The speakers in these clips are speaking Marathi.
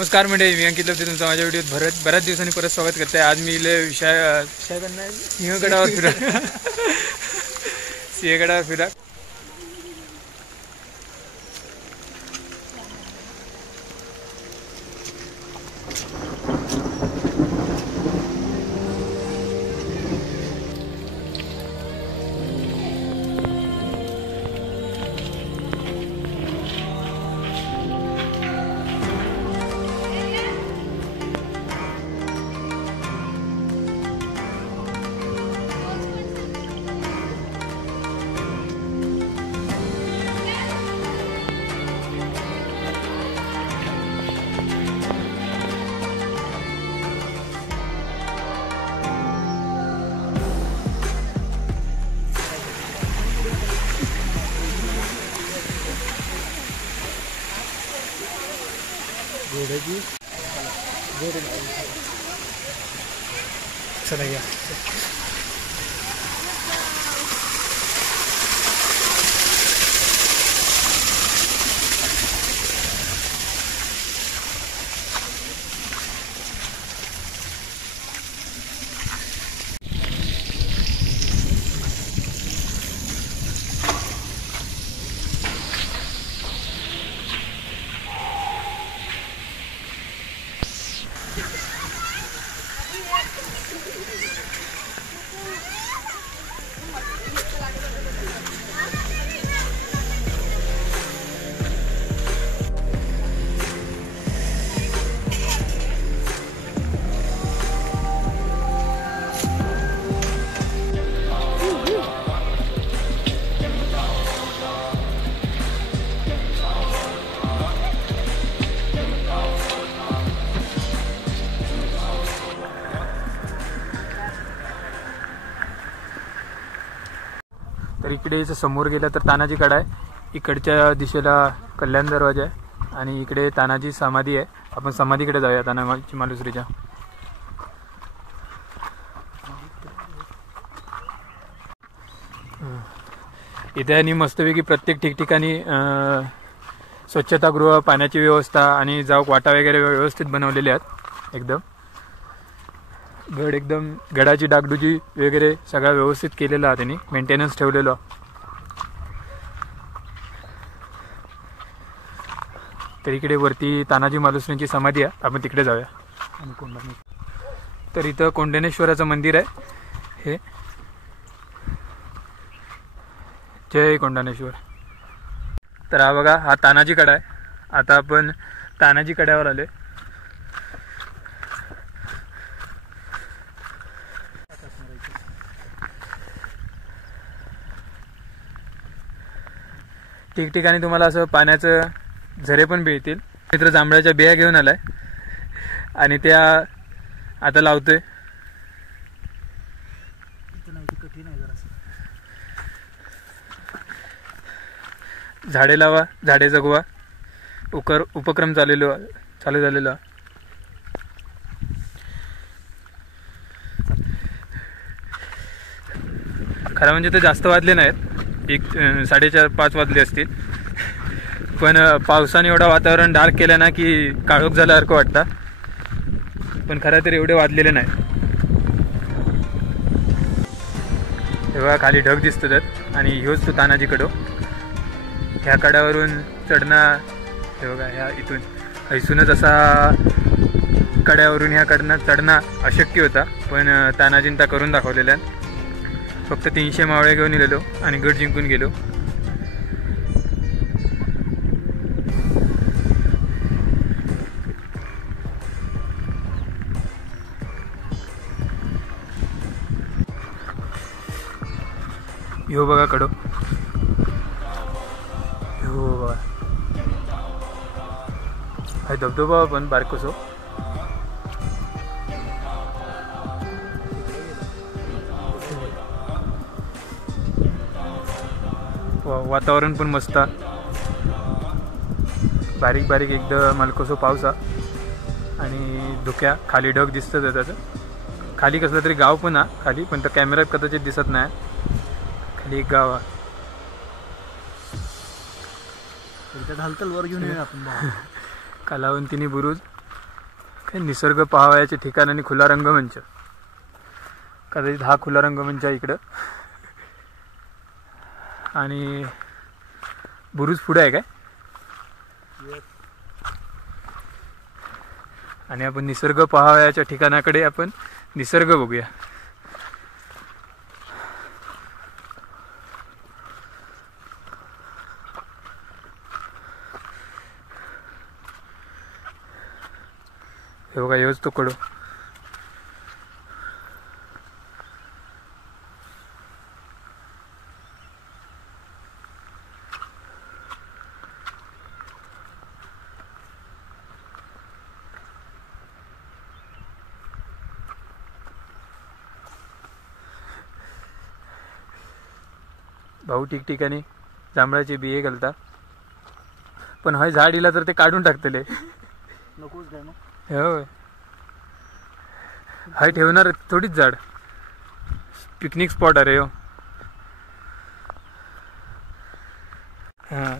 नमस्कार मंडळी, मी अंकित लवते तुमचं माझ्या व्हिडिओत बऱ्याच दिवसांनी परत स्वागत करते. आज मी विषय सिंहगडावर फिरा चला या. तर इकडे समोर गेलं तर तानाजी कडा आहे, इकडच्या दिशेला कल्याण दरवाजा आहे आणि इकडे तानाजी समाधी आहे. आपण समाधीकडे जाऊया तानाजी मालुसरीच्या. इथे आणि मस्तपैकी प्रत्येक ठिकठिकाणी स्वच्छतागृह, पाण्याची व्यवस्था आणि जाऊक वाटा वगैरे व्यवस्थित बनवलेले आहेत. एकदम गडाची डागडुजी वगैरे सगळा व्यवस्थित केलेला आहे, त्यांनी मेंटेनन्स ठेवलेलं. तर इकडे वरती तानाजी मालुसरेंची समाधी आहे, आपण तिकडे जाऊया. आणि तर इथं कोंढणेश्वराचं मंदिर आहे. हे जय कोंढणेश्वर. तर हा बघा, हा तानाजी कडा आहे. आता आपण तानाजी कड्यावर आलोय. ठिकठिकाणी तुम्हाला असं पाण्याचं झरे पण मिळतील. मित्र जांभळाच्या बिया घेऊन आलाय आणि त्या आता लावतोय. झाडे लावा, झाडे जगवा उपक्रम चालू झालेला. खरं म्हणजे ते जास्त वाजले नाहीत, 4:30-5 वाजले असतील, पण पावसाने एवढं वातावरण डार्क केलं ना की काळोख झाल्यासारखं वाटतं. पण खरं तर एवढे वाजलेले नाही. तेव्हा खाली ढग दिसतात आणि ह्योच तो तानाजी कडो. ह्या कड्यावरून चढणं, हे बघा, ह्या इथूनच असा कड्यावरून ह्या कडनं चढणं अशक्य होता, पण तानाजींता करून दाखवलेल्या. फक्त 300 मावळे घेऊन गेलेलो आणि गड जिंकून गेलो. ह्यो बघा कडो, ह्यो बघा हा धबधबा पण बारकोसो. वातावरण पण मस्त, बारीक बारीक एकदम हलकोसो पावसा आणि धुक्या खाली ढग दिसतं. त्याचं खाली कसलं तरी गाव पण खाली, पण तो कॅमेऱ्यात कदाचित दिसत नाही. खाली एक गाव आहे. हलकल वर घेऊन येऊया आपण. कलावंतिनी बुरुज निसर्ग पाहावयाचे ठिकाण आणि खुला रंगमंच. कदाचित हा खुला रंगमंच आहे इकडं. आणि बुरुज पुढे आहे काय. आणि आपण निसर्ग पाहावयाच्या ठिकाणाकडे आपण निसर्ग बघूया. हे बघा, हेच तो कडो. भाऊ ठिकठिकाणी जांभळाचे बिये घालता, पण हय झाड इला तर ते काढून टाकतले. नकोच काय मग. होय, हाय ठेवणार थोडीच झाड. पिकनिक स्पॉट अरे हो. हां,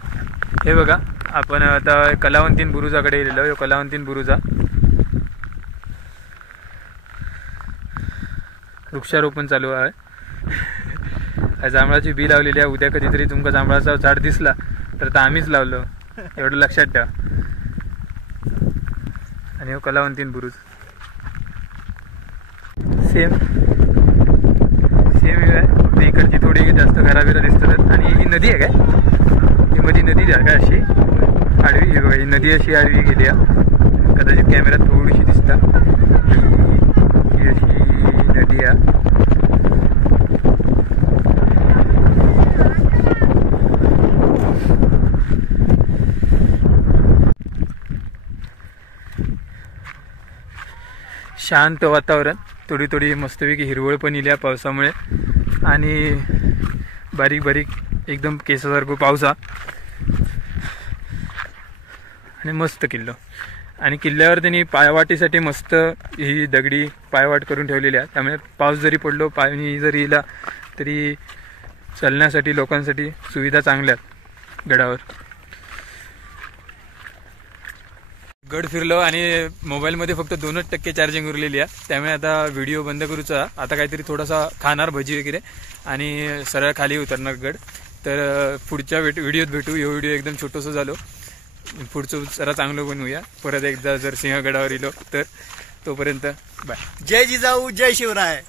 हे बघा, आपण आता कलावंतीन बुरुजाकडे गेलेलो. यो कलावंतीन बुरुजा. वृक्षारोपण चालू आहे. जांभळाची बी लावलेली आहे. उद्या कधीतरी तुमका जांभळाचा झाड दिसला तर आता आम्हीच लावलं, एवढं लक्षात ठेवा. आणि हो कलावंतीन बुरुज. सेम आहे, फक्त इकडची थोडी जास्त घराबिरा दिसतात. आणि ही नदी आहे काय, ही मध्ये नदी आहे काय अशी आडवी. ही बघा, ही नदी अशी आडवी गेली आहे. कदाचित कॅमेऱ्यात थोडीशी दिसता. ही अशी नदी आहे. शांत वातावरण, थोडी थोडी मस्तपैकी हिरवळ पण इल्या पावसामुळे. आणि बारीक बारीक एकदम केसासारखं पावसा. आणि मस्त किल्लो. आणि किल्ल्यावर त्यांनी पायवाटीसाठी मस्त ही दगडी पायवाट करून ठेवलेली आहे. त्यामुळे पाऊस जरी पडलो, पाणी जरी इला तरी चालण्यासाठी लोकांसाठी सुविधा चांगल्या आहेत गडावर. गड फिरलो आणि मोबाईलमध्ये फक्त 2% चार्जिंग उरलेली आहे. त्यामुळे आता व्हिडिओ बंद करूचा. आता काहीतरी थोडासा खाणार भजी वगैरे आणि सरळ खाली उतरणार गड. तर पुढच्या व्हिडिओत भेटू. हे व्हिडिओ एकदम छोटंसं झालो. पुढचं जरा चांगलं बनवूया परत एकदा जर सिंहगडावर इलो तर. तोपर्यंत बाय. जय जिजाऊ, जय शिवराय.